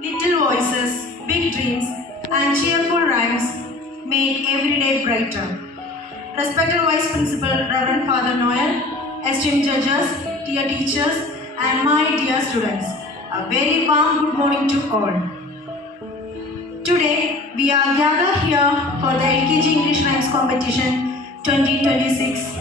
Little voices, big dreams, and cheerful rhymes make every day brighter. Respected Vice Principal Reverend Father Noel, esteemed judges, dear teachers, and my dear students, a very warm good morning to all. Today, we are gathered here for the LKG English Rhymes Competition 2026.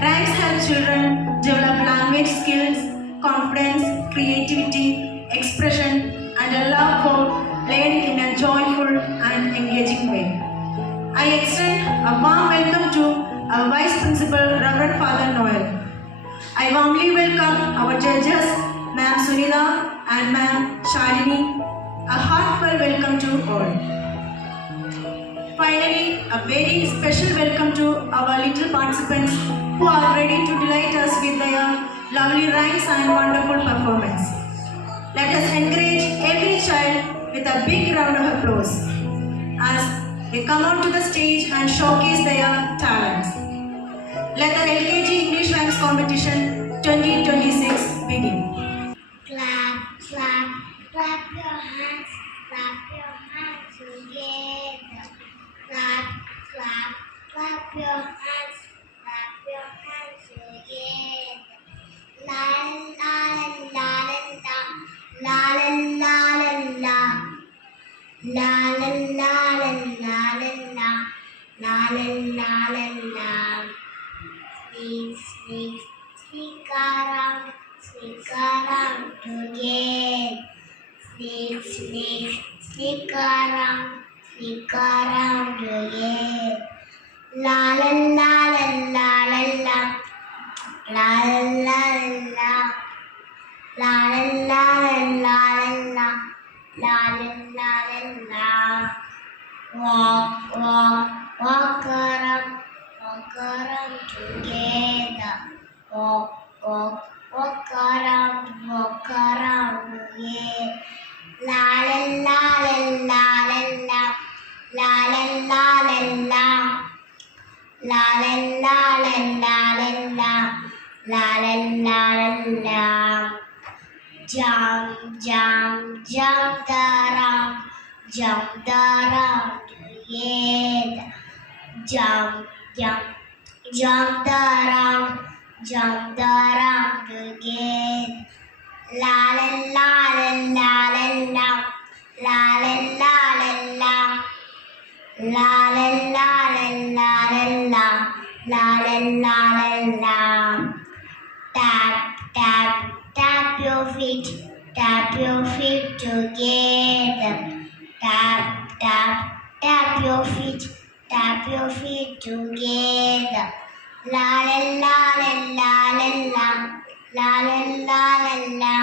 Rhymes help children develop language skills, confidence, creativity, expression, and a love for learning in a joyful and engaging way. I extend a warm welcome to our Vice Principal, Reverend Father Noel. I warmly welcome our judges, Ma'am Sunila and Ma'am Shalini. A heartfelt welcome to all. Finally, a very special welcome to our little participants who are ready to delight us with their lovely rhymes and wonderful performance. Let us encourage every child with a big round of applause as they come out to the stage and showcase their talents. Let the LKG English Rhymes Competition 2026 begin. Clap, clap, clap your hands together. Clap, clap, clap your hands together. La la la la la la la la la la la la la la la la. Sneak, sneak, sneak around together. Sneak, sneak, sneak around together. La la la la la la la la la la la la la la la. Walk, walk, walk around together. Walk, walk, walk around together. La la la la la la la la la la la la la la la. Jump, jump, jump around together. Jump, jump, jump around together. La la la la la la la la la la la la la. Tap, tap, tap your feet together. Tap, tap, tap your feet together. La la la la la la la la la la la la la.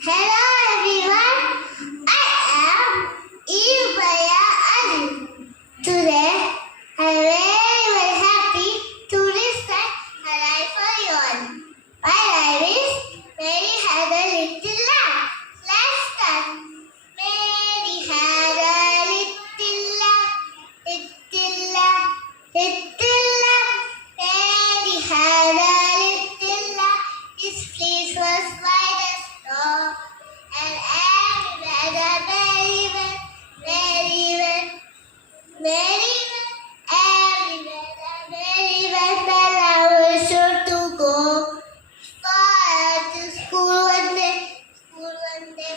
Hello everyone, I am Ibaya Ali. Today I am very happy to recite a line for you all. My name is Mary had a little lamb. Let's start. Mary had a little lamb, little lamb, little lamb. Mary had a little lamb. His fleece was white as snow, and everywhere the merry went, merry went, merry went, everywhere the merry went. The lamb was sure to go. Fall to school one day, school one day,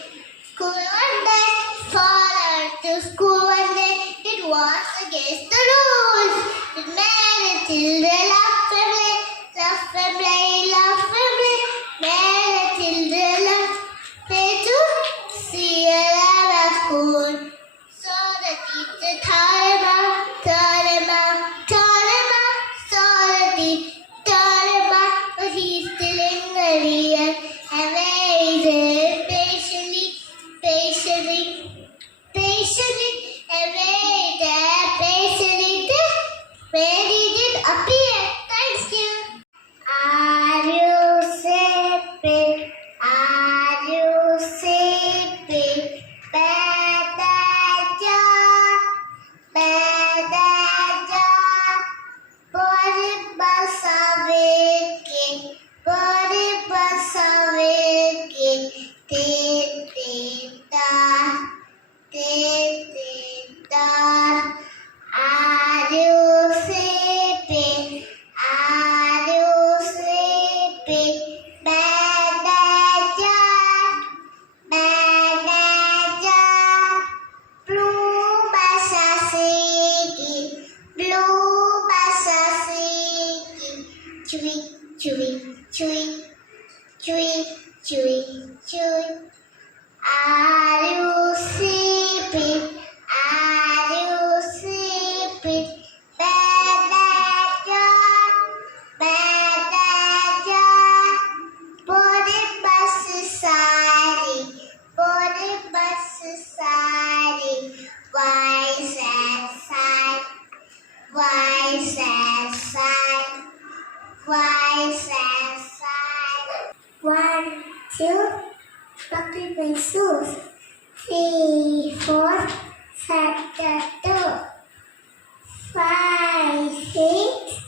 school one day. Fall to school one day. It was against the rules. It made children laugh and play, laugh and play, laugh and play. Made children laugh, play to see a lamb at school. So the teacher taught him out, taught him out, taught him out. So the teacher taught him out, but he's still in the rear and waited patiently, patiently, patiently, and waited patiently till when he did appear. Thank you. Are you sleeping? Are you sleeping? Better John, better John. Body bus awaking, body bus awaking. Tin tin da, tin tin da. Are you sleeping? Are you sleeping? Better John, better John. Blue bus are singing, blue bus are singing. Chewy, chewy, chewy, chewy, chewy, chewy. Are you sleeping? Are you sleeping? Better John, better John. Body bus is siding, body bus is siding. Why sad side? Why sad side? Why sad side? 1, 2, buckle my shoes. 3, 4, set the door. 5, 6,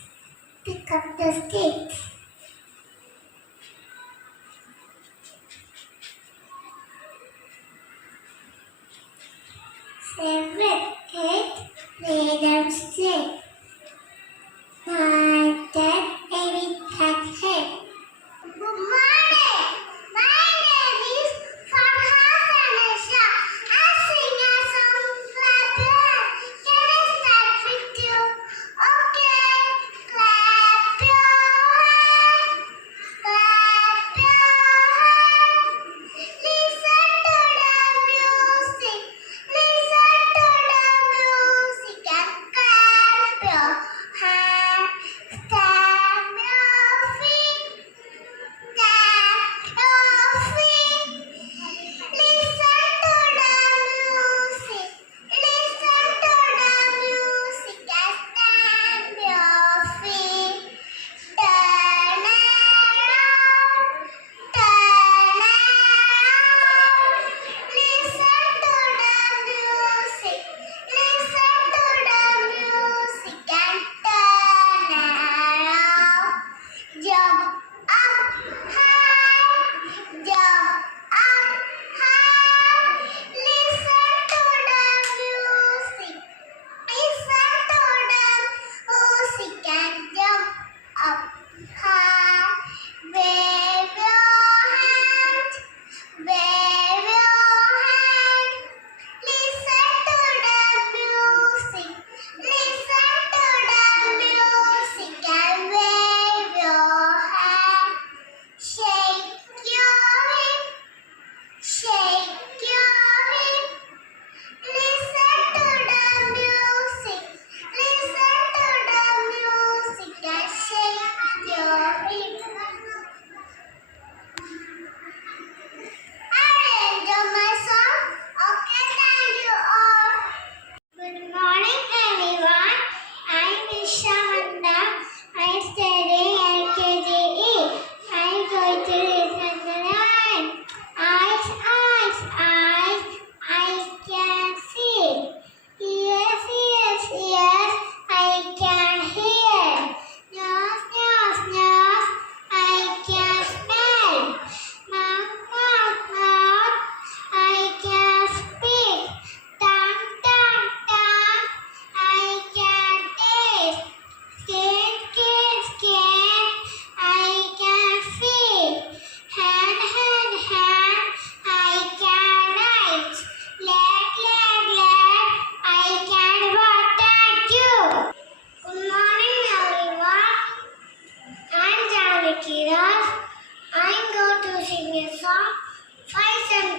pick up the sticks. 7, 8, lay down straight. 9, 10, every cat head. Good morning. My name is Farhas Anisha. I sing a song clap your hands. Can I start with you? Okay. Clap your hands.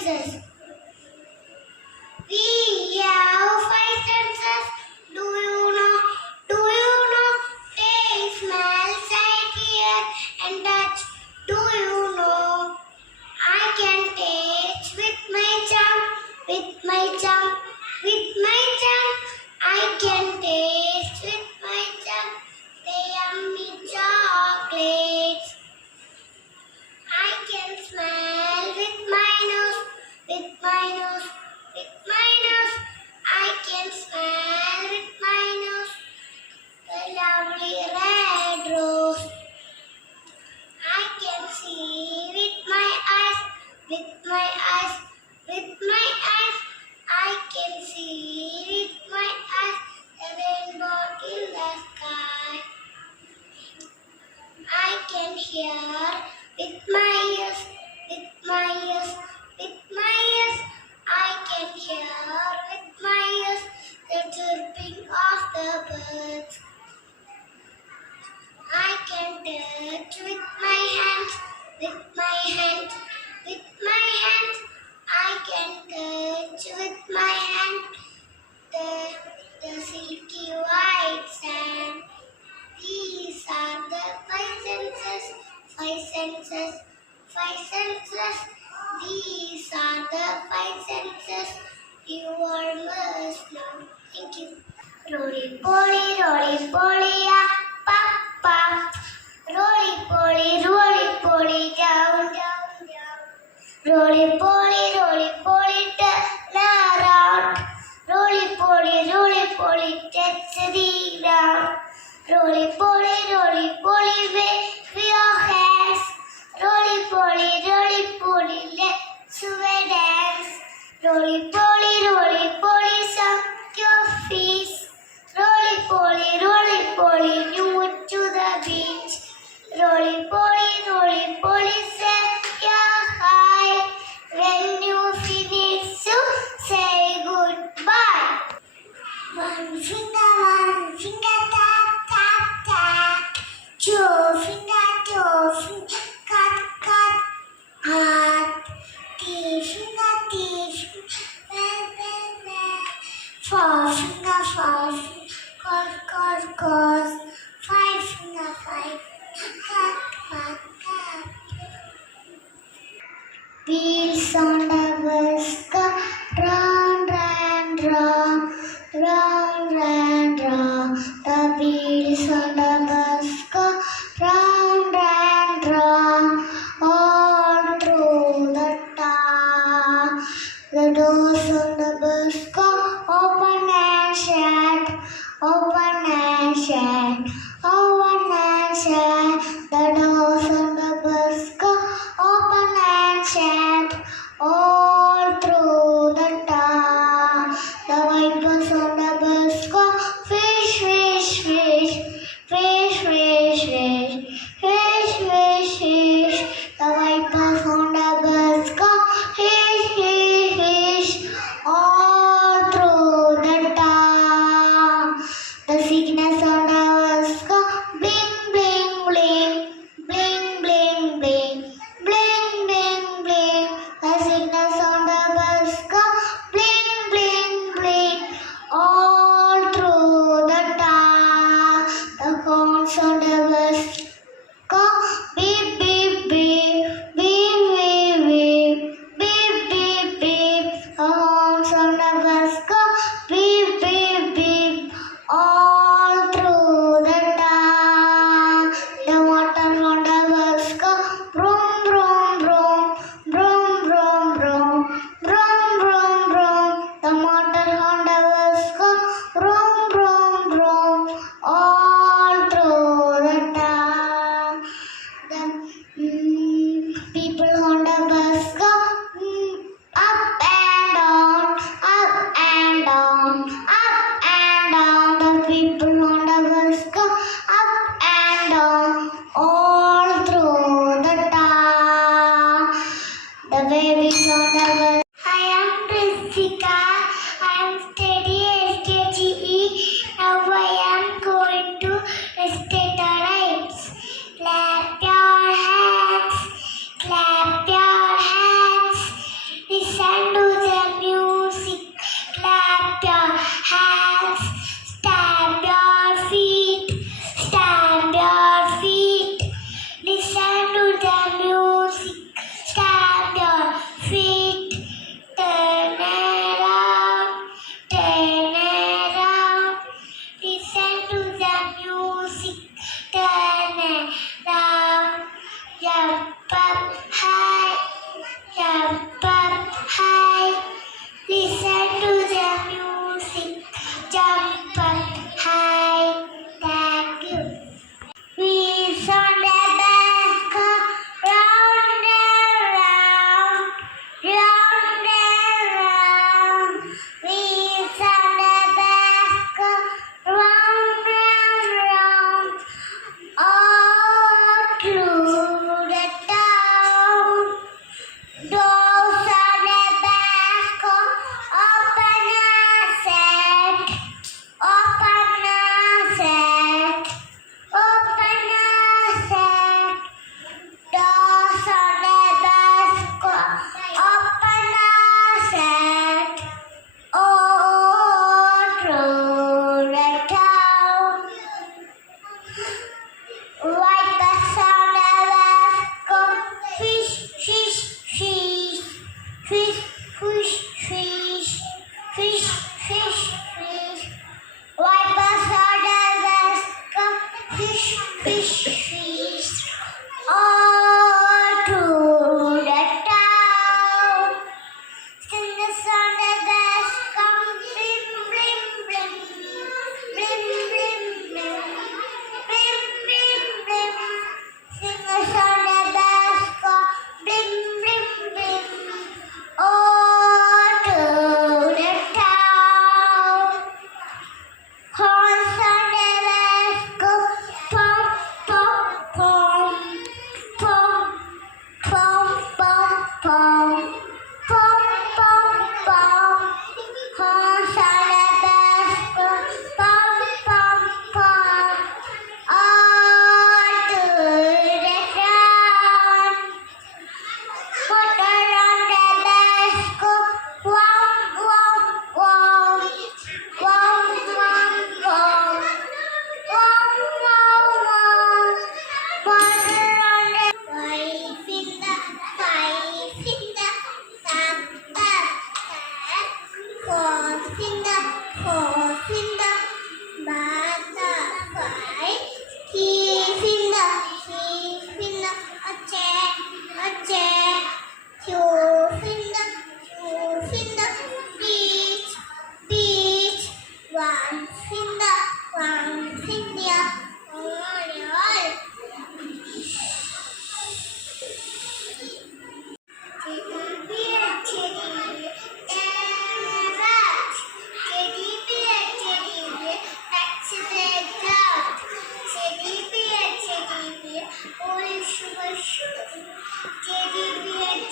senses. We have five senses. Do you know? Do you know? Taste, smell, sight, hear, and touch. Do you know? I can taste with my tongue, with my tongue, with my tongue. I can taste with my tongue the yummy chocolates. I can smell with my nose, with my nose, with my nose. I can smell with my nose the lovely red rose. I can see with my eyes, with my eyes, with my eyes. I can see with my eyes the rainbow in the sky. I can hear with my ears, with my ears, with my ears. I can hear with my ears the chirping of the birds. I can touch with my hands, with my hands, with my hands. I can touch with my hand the silky white sand. These are the five senses, five senses, five senses. These are the five senses you all must know. Thank you. Roly poly, pop, pop. Roly poly, down, down, down. Roly poly, turn around. Roly poly, touch the ground. Roly poly, wave your hands. Roly poly, let's dance. Roly poly, suck your face. Roly poly, new to the beach. Roly poly, set your high. When you finish, so say goodbye. One finger, tap, tap, tap. Two finger, cut, cut. Heart. Three finger, four finger, cause. Five finger, cut, cut, cut. Wheels on the bus go round and round, round and round. The wheels on the bus go round and round, all through the town. The doors on the bus go open and shut, open and shut, open and shut. The doors on the bus go open and shut, all through the town. The white bus on the bus go fish, fish, fish, fish, fish, fish, fish, fish, fish. The white bus on the bus go fish, fish, fish, all through the town. The sickness on the bus go bling, bling, bling, police sugar shoes, teddy bear,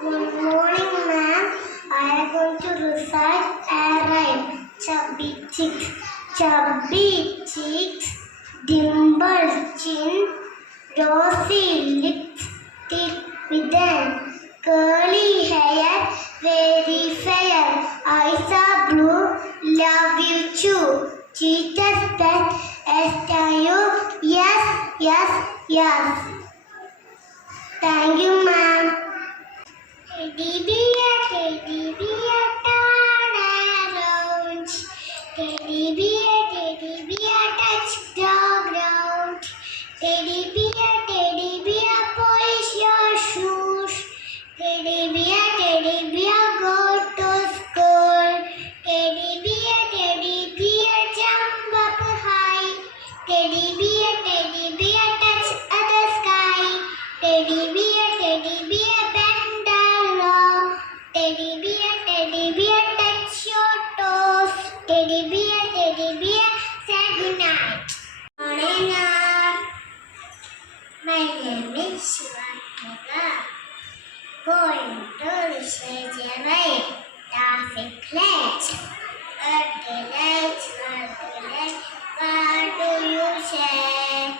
Good morning, ma'am. I am going to recite a rhyme. Chubby cheeks, dimpled chin, rosy lips, thick with an curly hair, very fair. Eyes are blue, love you too. Cheetah's pet, you. Yes, yes, yes. Thank you, ma'am. Teddy bear, turn around. Teddy bear, touch the ground. Teddy bear, polish your shoes. Teddy bear, go to school. Teddy bear, jump up high. Teddy bear, touch the sky. Teddy bear, bend down low. Teddy bear, touch your toes. Teddy bear, say goodnight. Morning, my name is Shivakara. Going to the stage away. Traffic lights. What do you say?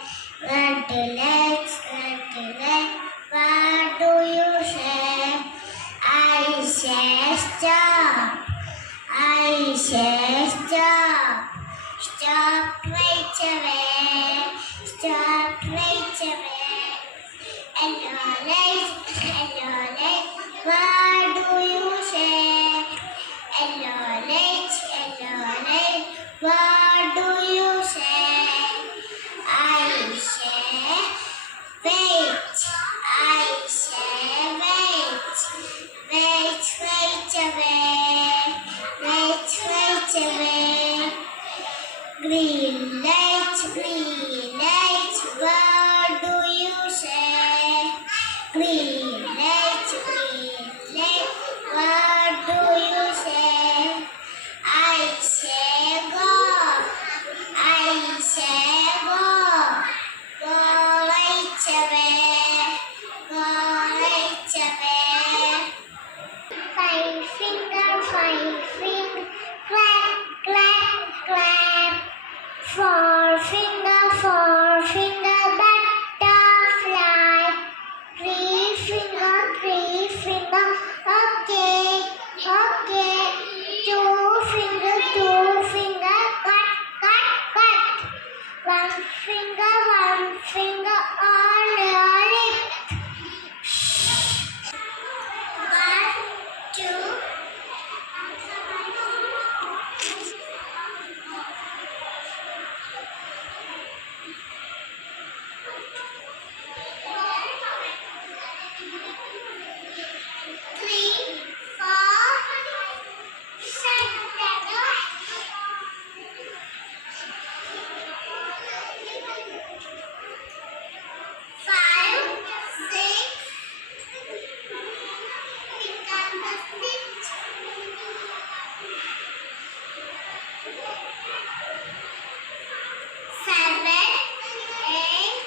What do you say? I say stop. Stop right away. Hello, lights. What do you say? Hello, lights. What do you say? I say wait. Wait away. Green light, what do you say? Green light, what do you say? I say go. Go right away. Five finger, clap, clap. Four finger, butterfly. Three finger, okay. Two finger, cut. One finger on your lip. One, two. Three, four, five, six, seven, eight,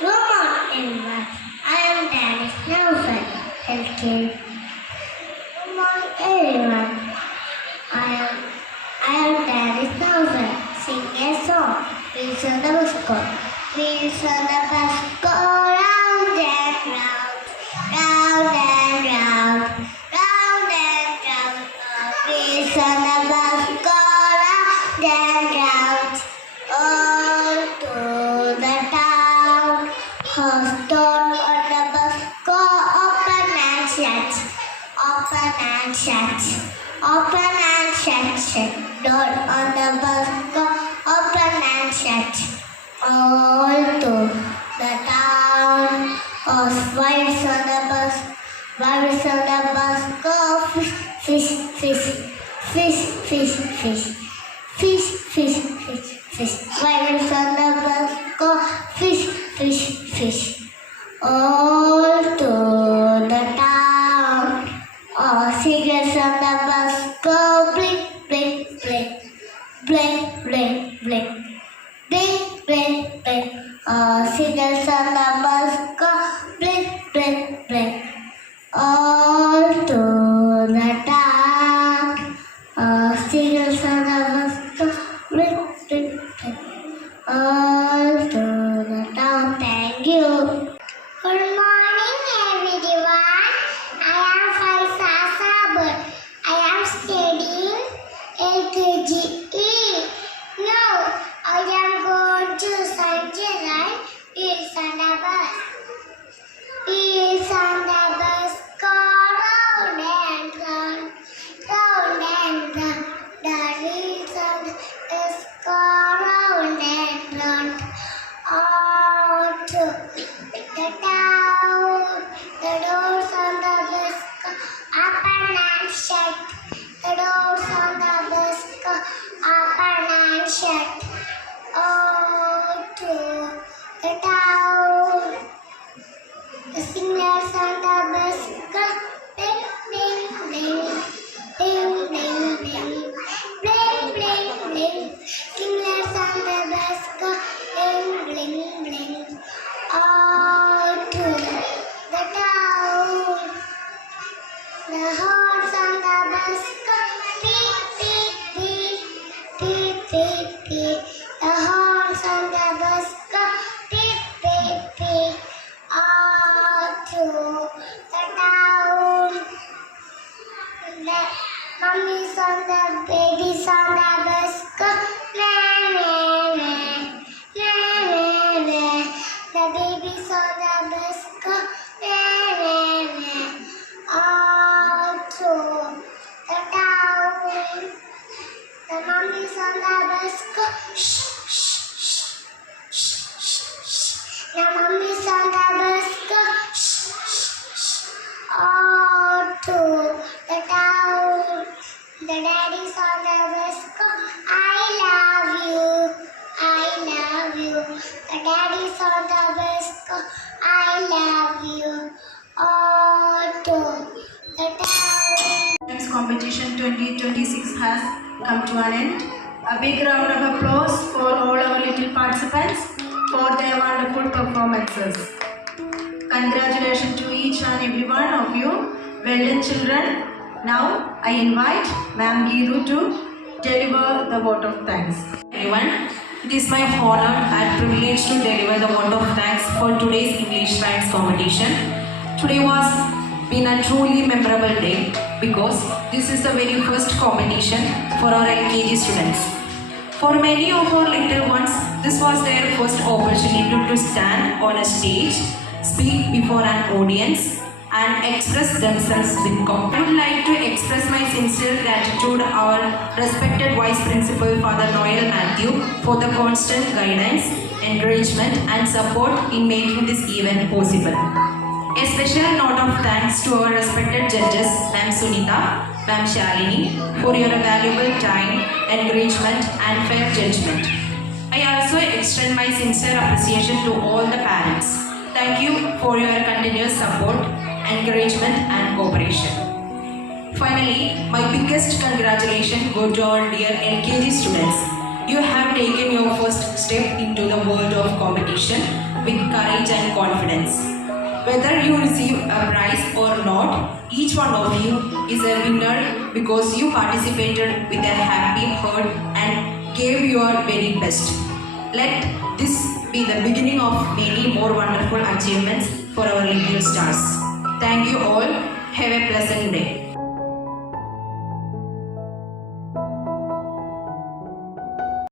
Good morning, everyone. I am Dennis Nelson, healthcare. Good morning, everyone. I am Dennis Nelson. Sing a song. Wheels on the bus go. Round and round. Wheels on the bus go round and round. All to the town. Horse door on the bus go open and shut. Door on the bus go open and shut. All to the town. Horse wires on the bus go fish. Wires on the bus go fish. all through the town. All figures on the bus go blink, blink, blink, blink, blink, blink, blink, blink, blink. All figures on the bus go blink, blink, blink, all through the town. All figures on the bus go blink, blink, blink, all through the town. Thank you. Good morning, everyone. I am Faisa Sabur. I am studying LKGE. Now, I am going to Sanjayan. Wheels on the bus. Wheels on the bus go round and round, round and round. The wheels on the bus go round and round. All to the town. The doors on the bus go open and shut. The doors on the bus go open and shut. All to the town. The signals on the bus go ding, ding, ding, ding, ding, ding, bling, bling, bling. Signals on the bus go bling, bling, bling. All to the town. The horns on the bus go beep, beep, beep, beep, beep, beep. The horns on the bus go beep, beep, beep. All to the town. The mummies on the babies on the bus go meh, meh, meh, meh, meh, meh. The babies on the bus go meh, meh, meh. All to the town. The mummies on the bus go shh, shh, shh, shh, shh, shh. The mummies on the bus go shh, shh, shh. All to the town. The daddies on the bus go I love you, I love you. The daddies on the bus go I love you. All to the town. Rhymes competition 2026 has come to an end. A big round of applause for all our little participants for their wonderful performances. Congratulations to each and every one of you. Well done, children. Now I invite Ma'am Geeru to deliver the vote of thanks. Everyone, it is my honor and privilege to deliver the vote of thanks for today's English Rhymes competition. Today was been a truly memorable day because this is the very first competition for our LKG students. For many of our little ones, this was their first opportunity to stand on a stage, speak before an audience, and express themselves with confidence. I would like to express my sincere gratitude to our respected Vice Principal Father Noel Matthew for the constant guidance, encouragement, and support in making this event possible. A special note of thanks to our respected judges, Ma'am Sunita, Ma'am Shalini, for your valuable time, encouragement, and fair judgment. I also extend my sincere appreciation to all the parents. Thank you for your continuous support, encouragement, and cooperation. Finally, my biggest congratulations go to our dear LKG students. You have taken your first step into the world of competition with courage and confidence. Whether you receive a prize or not, each one of you is a winner because you participated with a happy heart and gave your very best. Let this be the beginning of many more wonderful achievements for our little stars. Thank you all. Have a pleasant day.